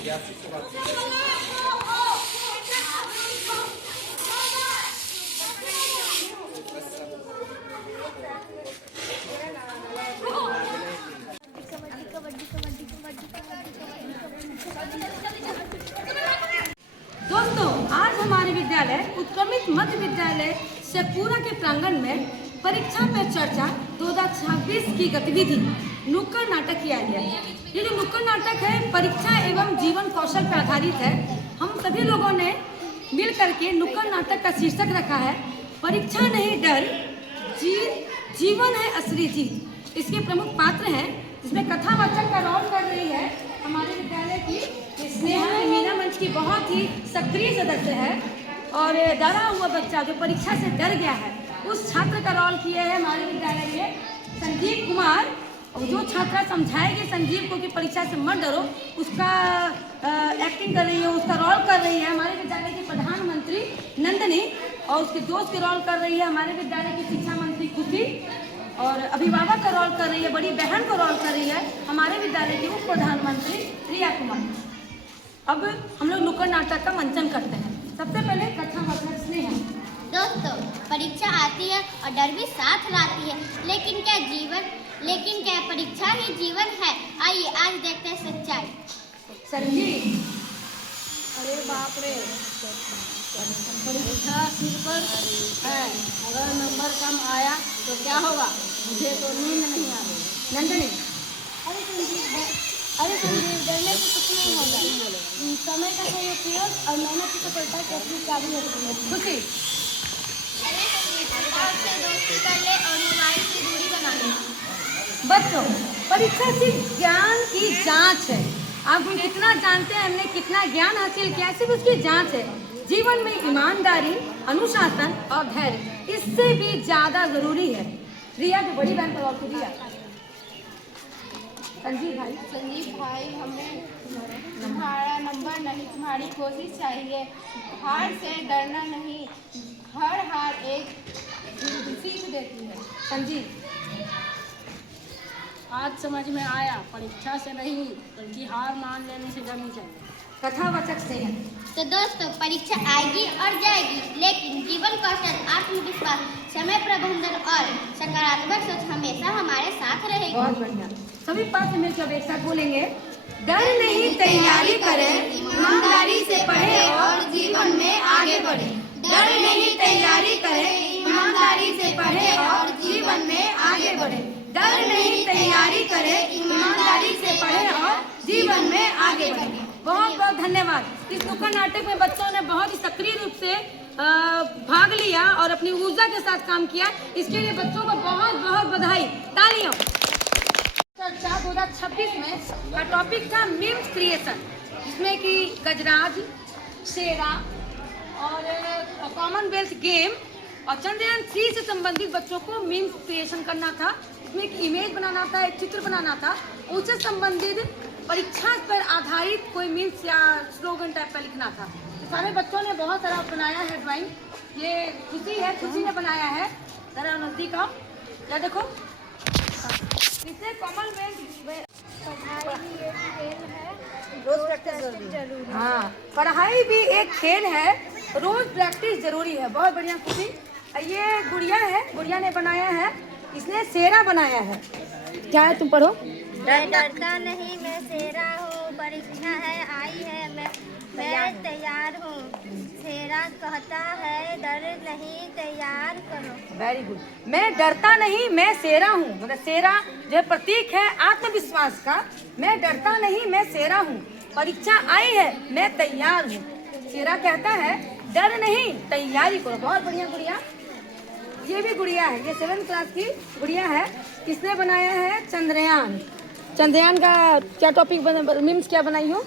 दोस्तों, आज हमारे विद्यालय उत्क्रमित मध्य विद्यालय शेखपुरा के प्रांगण में परीक्षा पे चर्चा 2026 की गतिविधि नुक्कड़ नाटक किया गया। ये जो नुक्कड़ नाटक है परीक्षा एवं जीवन कौशल पर आधारित है। हम सभी लोगों ने मिल करके नुक्कड़ नाटक का शीर्षक रखा है परीक्षा नहीं डर, जीवन है असली जीत। इसके प्रमुख पात्र हैं जिसमें कथावाचक का रोल कर रही है हमारे विद्यालय की स्नेहा, मीना मंच की बहुत ही सक्रिय सदस्य है। और डरा हुआ बच्चा जो परीक्षा से डर गया है उस छात्र का रोल किया है हमारे विद्यालय के संजीव कुमार। और जो छात्रा समझाएगी संजीव को कि परीक्षा से मत डरो, उसका एक्टिंग कर रही है, उसका रोल कर रही है हमारे विद्यालय की प्रधानमंत्री नंदनी। और उसके दोस्त के रोल कर रही है हमारे विद्यालय की शिक्षा मंत्री खुशी। और अभिभावक का रोल कर रही है, बड़ी बहन का रोल कर रही है हमारे विद्यालय की उप प्रधानमंत्री रिया कुमार। अब हम लोग नुक्कड़ नाटक का मंचन करते हैं। सबसे पहले कथावाचक स्नेहा। दोस्तों, परीक्षा आती है और डर भी साथ लाती है, लेकिन क्या परीक्षा ही जीवन है? आइए आज देखते हैं सच्चाई। संजीव। अरे बाप रे, परीक्षा सिर पर है, अगर नंबर कम आया तो क्या होगा? मुझे तो नींद नहीं आ रही। नंदनी। अरे संजीव, डरने से कुछ नहीं होगा। समय का सही उपयोग और मेहनत की सफलता की असली चाबी होती है। खुशी। अरे संजीव, आपसे दोस्ती कर ले और मोबाइल से दूरी बना ले। बच्चों, परीक्षा सिर्फ ज्ञान की जांच है। आप कितना जानते हैं, हमने कितना ज्ञान हासिल किया, सिर्फ उसकी जांच है। जीवन में ईमानदारी, अनुशासन और धैर्य इससे भी ज्यादा जरूरी है। रिया की बड़ी बहन पर रिया। संजीव भाई, हमें तुम्हारा नंबर नहीं, तुम्हारी कोशिश चाहिए। हार से डरना नहीं, हर हार एक सीख देती है। संजीव। आज समझ में आया, परीक्षा से नहीं बल्कि हार मान लेने से डरनी चाहिए। कथावाचक से है। तो दोस्तों, परीक्षा आएगी और जाएगी, लेकिन जीवन कौशल, आत्मविश्वास, समय प्रबंधन और सकारात्मक सोच हमेशा हमारे साथ रहेगी। बहुत बढ़िया। सभी पात्र मिलकर अब एक साथ बोलेंगे। डर नहीं, तैयारी करें, ईमानदारी से पढ़े और जीवन में आगे बढ़े। डर नहीं, तैयारी करें, ईमानदारी से पढ़े और जीवन में आगे बढ़े। डर नहीं, तैयारी करें, ईमानदारी से पढ़े और जीवन में आगे बढ़े। बहुत बहुत धन्यवाद। इस नुक्कड़ नाटक में बच्चों ने बहुत ही सक्रिय रूप से भाग लिया और अपनी ऊर्जा के साथ काम किया। इसके लिए बच्चों को बहुत बहुत बधाई। तालियों। चर्चा 2026 में का टॉपिक था मीम्स क्रिएशन, जिसमें कि गजराज, शेरा और कॉमनवेल्थ गेम और चंद्रयान 3 से संबंधित बच्चों को मीम्स क्रिएशन करना था। इसमें एक इमेज बनाना था, एक चित्र बनाना था, उससे संबंधित परीक्षा पर आधारित कोई मीम्स या स्लोगन टाइप का लिखना था। सारे बच्चों ने बहुत सारा बनाया है ड्राइंग। ये खुशी ने बनाया है। जरा नजदीक आओ, क्या देखो, इसे कॉमनवेल्थ। रोज प्रैक्टिस जरूरी है। हाँ, पढ़ाई भी एक खेल है, रोज प्रैक्टिस जरूरी है। बहुत बढ़िया खुशी। ये गुड़िया है, गुड़िया ने बनाया है, इसने शेरा बनाया है। क्या है, तुम पढ़ो। डरता नहीं, मैं शेरा हूँ, परीक्षा है आई है, मैं तैयार हूँ। शेरा कहता है डर नहीं, तैयार करो। Very good. मैं डरता नहीं, मैं शेरा हूँ। मतलब शेरा जो प्रतीक है आत्मविश्वास का। मैं डरता नहीं, मैं शेरा हूँ, परीक्षा आई है, मैं तैयार हूँ। शेरा कहता है डर नहीं, तैयारी करो। बहुत बढ़िया गुड़िया। ये भी गुड़िया है, ये 7th क्लास की गुड़िया है। किसने बनाया है? चंद्रयान। चंद्रयान का क्या टॉपिक मीम्स क्या बनाई हो?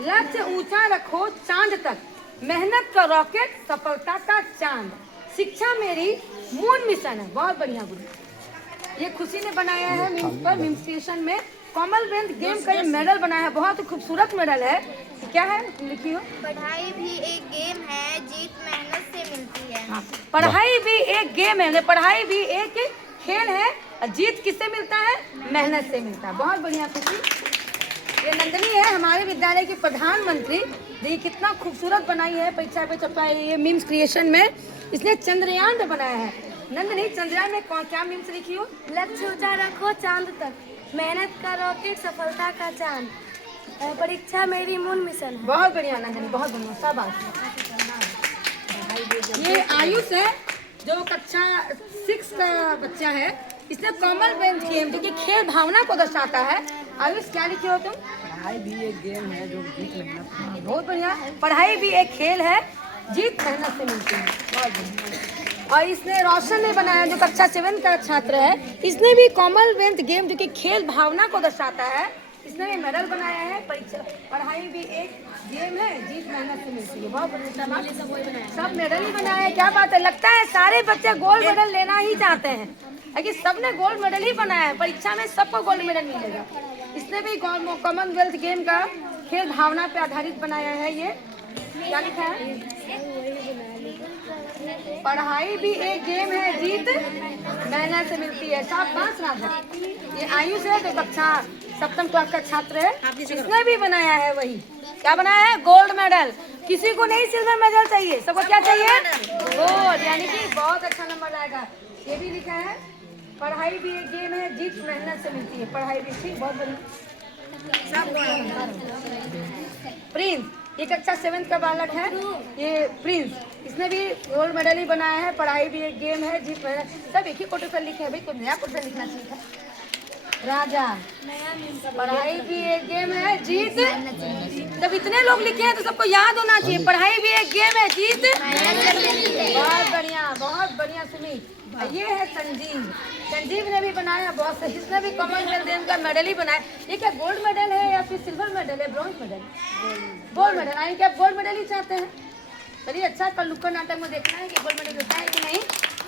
लक्ष्य ऊंचा रखो चांद तक, मेहनत का रॉकेट, सफलता का चांद, शिक्षा मेरी मून मिशन है। बहुत बढ़िया गुरु। ये खुशी ने बनाया है मीम्स पर, मीम्स क्रिएशन में कॉमनवेल्थ गेम का ये मेडल बनाया है। बहुत ही खूबसूरत मेडल है। क्या है, लिखी हो। पढ़ाई भी एक गेम है, जीत मेहनत से मिलती है। हाँ, पढ़ाई भी एक गेम है, पढ़ाई भी एक खेल है, और जीत किससे मिलता है? मेहनत से मिलता है। बहुत बढ़िया खुशी। ये नंदनी है हमारे विद्यालय की प्रधानमंत्री। देखिए कितना खूबसूरत बनाई है, परीक्षा पे चपका है ये मीम्स क्रिएशन में। इसने चंद्रयान पे बनाया है। नंदनी, चंद्रयान में कौन क्या मीम्स लिखी हो? लक्ष्य ऊंचा रखो चांद तक, मेहनत का रॉकेट सफलता का चांद, परीक्षा मेरी मूल मिशन है। बहुत बढ़िया नंदनी, बहुत बढ़िया, शाबाश। ये आयुष है जो कक्षा 6 का बच्चा है। इसने कॉमनवेल्थ गेम जो कि खेल भावना को दर्शाता है। आयुष क्या लिखे हो तुम? पढ़ाई भी एक गेम है जो जीत मेहनत। बहुत बढ़िया। पढ़ाई भी एक खेल है, जीत मेहनत से मिलती है। बहुत बढ़िया। और इसने रोशन ने बनाया जो कक्षा 7 का छात्र है। इसने भी कॉमनवेल्थ गेम जो कि खेल भावना को दर्शाता है, इसने भी मेडल बनाया है। परीक्षा पढ़ाई भी एक गेम है, जीत मेहनत से मिलती है। बहुत बढ़िया। सब मेडल ही बनाया है, क्या बात है। लगता है सारे बच्चे गोल्ड मेडल लेना ही चाहते हैं, लेकिन सबने गोल्ड मेडल ही बनाया है। परीक्षा में सबको गोल्ड मेडल मिलेगा। इसने भी कॉमनवेल्थ गेम का खेल भावना पे आधारित बनाया है। ये क्या लिखा है? पढ़ाई भी एक गेम है, जीत मेहनत से मिलती है। शाबाश राजा। ये आयुष है जो कक्षा 7वीं क्लास का छात्र है। इसने भी बनाया है, वही क्या बनाया है? Gold medal. किसी को नहीं सिल्वर मेडल चाहिए, सबको क्या चाहिए? गोल्ड, यानी कि बहुत अच्छा नंबर आएगा। ये भी लिखा है पढ़ाई भी एक गेम है, जीत मेहनत से मिलती है। पढ़ाई भी ठीक, बहुत बढ़िया। प्रिंस, ये कक्षा 7 का बालक है। ये प्रिंस, इसने भी गोल्ड मेडल ही बनाया है। पढ़ाई भी एक गेम है, जीत मेहनत। सब एक ही क्वेश्चन लिखे हैं भाई, कुछ नया क्वेश्चन लिखना चाहिए। राजा, पढ़ाई भी एक गेम है, जीत। जब इतने लोग लिखे हैं तो सबको याद होना चाहिए, पढ़ाई भी एक गेम है, जीत। बहुत बढ़िया, बहुत बढ़िया सुमित। ये है संजीव। संजीव ने भी बनाया बहुत सही। इसने भी कॉमनवेल्थ गेम का मेडल ही बनाया। ये क्या गोल्ड मेडल है या फिर सिल्वर मेडल है, ब्रॉन्ज मेडल? Gold medal. आई क्या गोल्ड मेडल ही चाहते हैं? चलिए अच्छा, कल नुक्कड़ नाटक में देखना है कि गोल्ड मेडल होता है कि नहीं।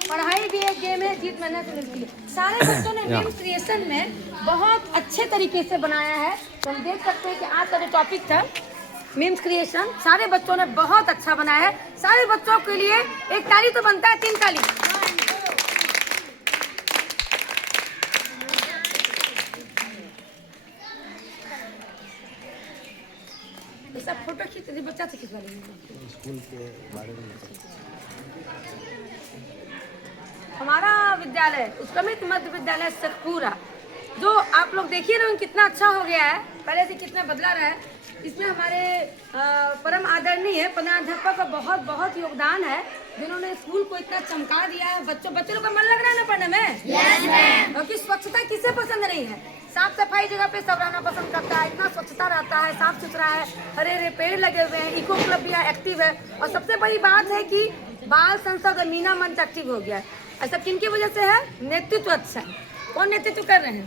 पढ़ाई भी एक गेम है, जीत मेहनत से मिलती है। सारे बच्चों ने मीम्स क्रिएशन में बहुत अच्छे तरीके से बनाया है। तो हम देख सकते हैं कि आज का जो टॉपिक था मीम्स क्रिएशन, सारे बच्चों ने बहुत अच्छा बनाया है। सारे बच्चों के लिए एक ताली तो बनता है, 3 ताली। सब फोटो खींच बच्चा से खिंचवा लेंगे। स्कूल के बारे में हमारा विद्यालय उत्क्रमित मध्य विद्यालय शेखपुरा, जो आप लोग देखिए रहे कितना अच्छा हो गया है, पहले से कितना बदला रहा है। इसमें हमारे परम आदरणीय प्रधानाध्यापक का बहुत बहुत योगदान है, जिन्होंने स्कूल को इतना चमका दिया है। बच्चों लोग का मन लग रहा है ना पढ़ने में? क्योंकि स्वच्छता किसे पसंद नहीं है? साफ सफाई जगह पे सब रहना पसंद करता है। इतना स्वच्छता रहता है, साफ सुथरा है, हरे हरे पेड़ लगे हुए हैं, इको क्लब भी एक्टिव है। और सबसे बड़ी बात है कि बाल संसद और मीना मंच एक्टिव हो गया है। ऐसा किनकी वजह से है? नेतृत्व अच्छा है। कौन नेतृत्व कर रहे हैं?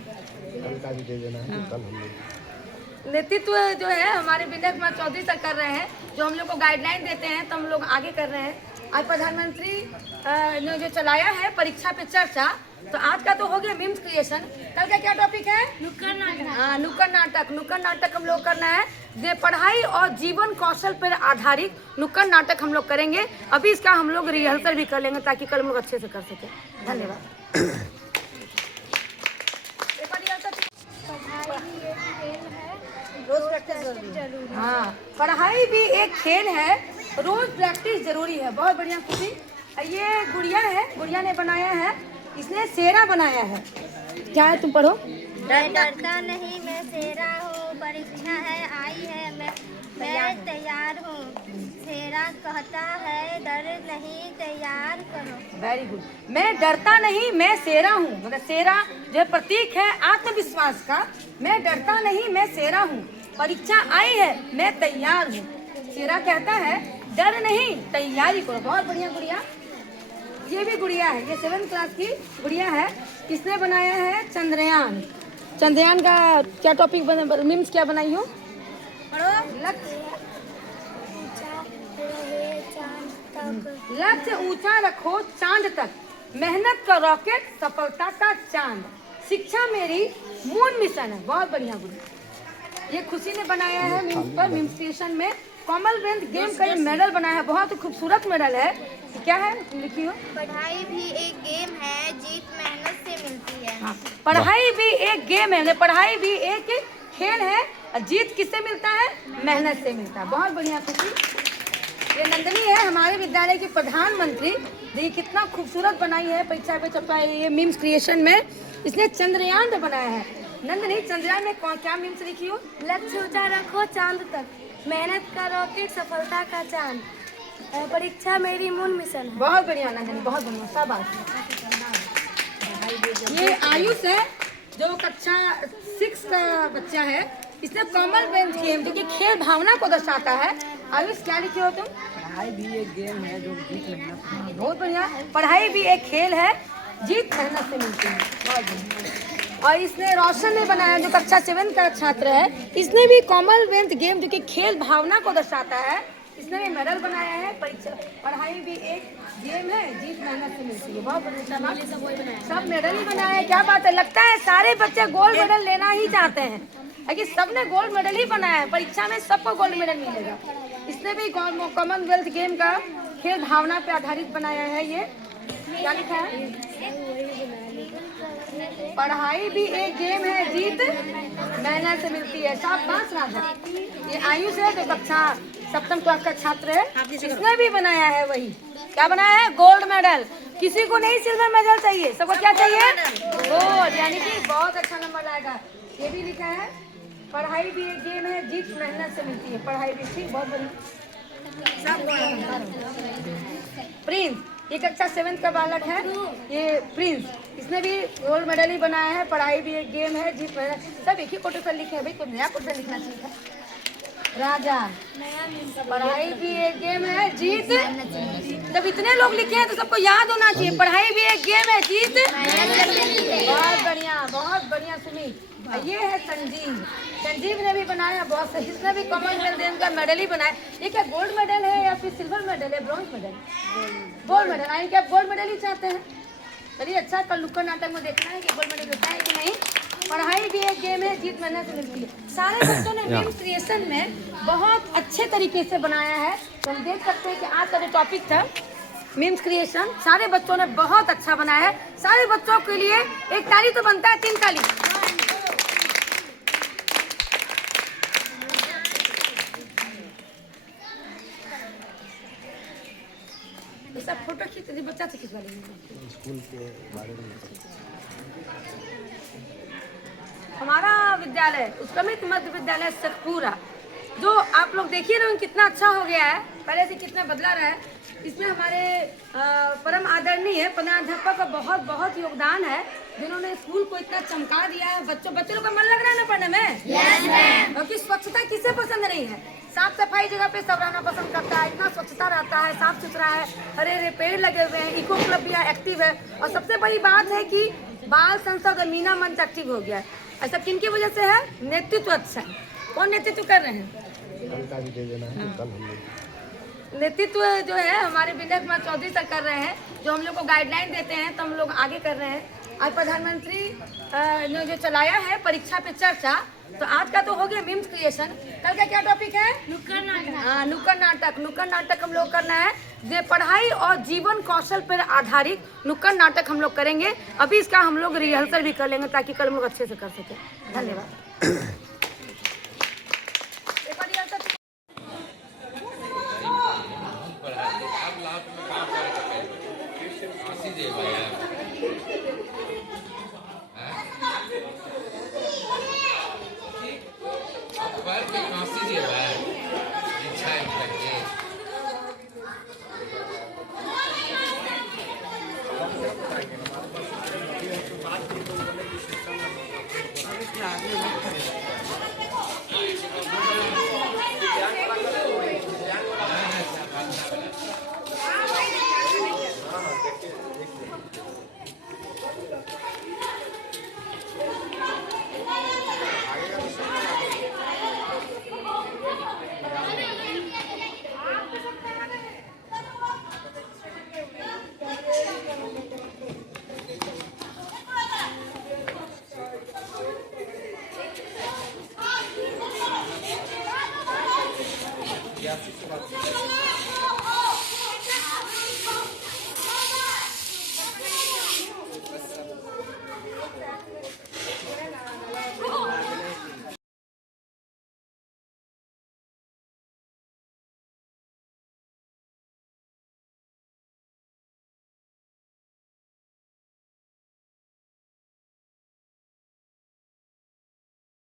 नेतृत्व जो है हमारे विनय कुमार चौधरी सर कर रहे हैं, जो हम लोग को गाइडलाइन देते हैं तो हम लोग आगे कर रहे हैं। आज प्रधानमंत्री ने जो चलाया है परीक्षा पे चर्चा, तो आज का तो हो गया मीम्स क्रिएशन। कल का क्या टॉपिक है? नुक्कड़ नाटक। हाँ, नुक्कड़ नाटक। नुक्कड़ नाटक हम लोग करना है, ये पढ़ाई और जीवन कौशल पर आधारित नुक्कड़ नाटक हम लोग करेंगे। अभी इसका हम लोग रिहर्सल भी कर लेंगे ताकि कल हम लोग अच्छे से कर सके। धन्यवाद। रोज प्रैक्टिस जरूरी है। हाँ, पढ़ाई भी एक खेल है, रोज प्रैक्टिस जरूरी है। बहुत बढ़िया खुशी। ये गुड़िया है, गुड़िया ने बनाया है, इसने शेरा बनाया है। क्या है, तुम पढ़ो। डरता नहीं मैं शेरा हूँ, परीक्षा है आई है, मैं तैयार हूँ। शेरा कहता है डर नहीं, तैयार करो। Very good. मैं डरता नहीं, मैं शेरा हूँ। मतलब शेरा जो प्रतीक है आत्मविश्वास का। मैं डरता नहीं, मैं शेरा हूँ, परीक्षा आई है, मैं तैयार हूँ। शेरा कहता है डर नहीं, तैयारी करो। बहुत बढ़िया गुड़िया। ये भी गुड़िया है, ये 7th क्लास की गुड़िया है। किसने बनाया है? चंद्रयान। चंद्रयान का क्या टॉपिक मीम्स क्या बनाई हो? लक्ष्य ऊंचा रखो चांद तक, मेहनत का रॉकेट सफलता का चांद, शिक्षा मेरी मूल मिशन है। बहुत बढ़िया गुड़िया। ये खुशी ने बनाया है मीम्स पर, मीम्स क्रिएशन में। कॉमनवेल्थ गेम का ये मेडल बनाया है, बहुत ही खूबसूरत मेडल है। क्या है लिखी हो? पढ़ाई भी एक गेम है, जीत मेहनत से मिलती है। हाँ, पढ़ाई भी एक गेम है, पढ़ाई भी एक खेल है और जीत किससे मिलता है? मेहनत से मिलता है। बहुत बढ़िया खुशी। ये नंदनी है हमारे विद्यालय की प्रधानमंत्री। देखिए कितना खूबसूरत बनाई है, परीक्षा पे छपाई है ये मीम्स क्रिएशन में। इसने चंद्रयान पे बनाया है। नंदनी, चंद्रयान में कौन क्या मीम्स लिखी हो? लक्ष्य ऊंचा रखो चांद तक, मेहनत का रॉकेट सफलता का चांद, परीक्षा मेरी मूल मिशन है। बहुत बढ़िया नंदनी, बहुत बढ़िया, शाबाश। ये आयुष है जो कक्षा 6 का बच्चा है। इसने कॉमनवेल्थ गेम जो कि खेल भावना को दर्शाता है। आयुष क्या लिखे हो तुम? पढ़ाई भी एक गेम है जो जीत मेहनत। बहुत बढ़िया। पढ़ाई भी एक खेल है, जीत मेहनत से मिलती है। बहुत बढ़िया। और इसने रोशन ने बनाया जो कक्षा 7 का छात्र है। इसने भी कॉमनवेल्थ गेम जो कि खेल भावना को दर्शाता है, इसने भी मेडल बनाया है। परीक्षा पढ़ाई भी एक गेम है, जीत मेहनत से मिलती है। बहुत बढ़िया। सब मेडल ही बनाया है। क्या बात है, लगता है सारे बच्चे गोल्ड मेडल लेना ही चाहते हैं, लेकिन सबने गोल्ड मेडल ही बनाया है। परीक्षा में सबको गोल्ड मेडल मिलेगा। इसने भी कॉमनवेल्थ गेम का खेल भावना पे आधारित बनाया है। ये क्या लिखा है? पढ़ाई भी एक गेम है, जीत मेहनत से मिलती है। शाबाश राधा। ये आयुष है जो कक्षा 7वीं क्लास का छात्र है। इसने भी बनाया है वही। क्या बनाया है? Gold medal. किसी को नहीं सिल्वर मेडल चाहिए, सबको क्या चाहिए? गोल्ड, यानी कि बहुत अच्छा नंबर लाएगा। ये भी लिखा है पढ़ाई भी एक गेम है, जीत मेहनत से मिलती है। पढ़ाई भी ठीक, बहुत बढ़िया। प्रिंस, ये कक्षा 7 का बालक है। ये प्रिंस, इसने भी गोल्ड मेडल ही बनाया है। पढ़ाई भी एक गेम है, जीत मेहनत। सब एक ही कोटेशन लिखे हैं भाई, कुछ नया कोटेशन लिखना चाहिए। राजा, पढ़ाई भी एक गेम है, जीत। जब इतने लोग लिखे हैं तो सबको याद होना चाहिए, पढ़ाई भी एक गेम है, जीत। बहुत बढ़िया, बहुत बढ़िया सुमित। ये है संजीव। संजीव ने भी बनाया बहुत सही। इसने भी कॉमनवेल्थ गेम का मेडल ही बनाया। ये क्या गोल्ड मेडल है या फिर सिल्वर मेडल है? Bronze medal? Gold medal. आई क्या आप गोल्ड मेडल ही चाहते हैं? चलिए अच्छा, कल नुक्कड़ नाटक में देखना है कि गोल्ड मेडल मिलता है कि नहीं। पढ़ाई भी एक गेम है, जीत मेहनत से मिलती है। सारे बच्चों ने मीम्स क्रिएशन में बहुत अच्छे तरीके से बनाया है। तो हम देख सकते हैं कि आज का जो टॉपिक था मीम्स क्रिएशन, सारे बच्चों ने बहुत अच्छा बनाया है। सारे बच्चों के लिए एक ताली तो बनता है, 3 ताली। सब फोटो खींच बच्चा से खिंचवा लेंगे। स्कूल के बारे में हमारा विद्यालय उत्क्रमित मध्य विद्यालय शेखपुरा, जो आप लोग देखिए रहे कितना अच्छा हो गया है, पहले से कितना बदला रहा है। इसमें हमारे परम आदरणीय प्रधानाध्यापक का बहुत बहुत योगदान है, जिन्होंने स्कूल को इतना चमका दिया है। बच्चों का मन लग रहा है ना पढ़ने में? क्योंकि स्वच्छता किसे पसंद नहीं है? साफ सफाई जगह पे सब रहना पसंद करता है। इतना स्वच्छता रहता है, साफ सुथरा है, हरे हरे पेड़ लगे हुए हैं, इको क्लब भी एक्टिव है। और सबसे बड़ी बात है कि बाल संसद और मीना मंच एक्टिव हो गया है। ऐसा किनकी वजह से है? नेतृत्व अच्छा है। कौन नेतृत्व कर रहे हैं? नेतृत्व जो है हमारे विनय कुमार चौधरी सर कर रहे हैं, जो हम लोग को गाइडलाइन देते हैं तो हम लोग आगे कर रहे हैं। आज प्रधानमंत्री ने जो चलाया है परीक्षा पे चर्चा, तो आज का तो हो गया मीम्स क्रिएशन। कल का क्या टॉपिक है? नुक्कड़ नाटक। हाँ, नुक्कड़ नाटक। नुक्कड़ नाटक हम लोग करना है, जो पढ़ाई और जीवन कौशल पर आधारित नुक्कड़ नाटक हम लोग करेंगे। अभी इसका हम लोग रिहर्सल भी कर लेंगे ताकि कल हम लोग अच्छे से कर सकें। धन्यवाद। पर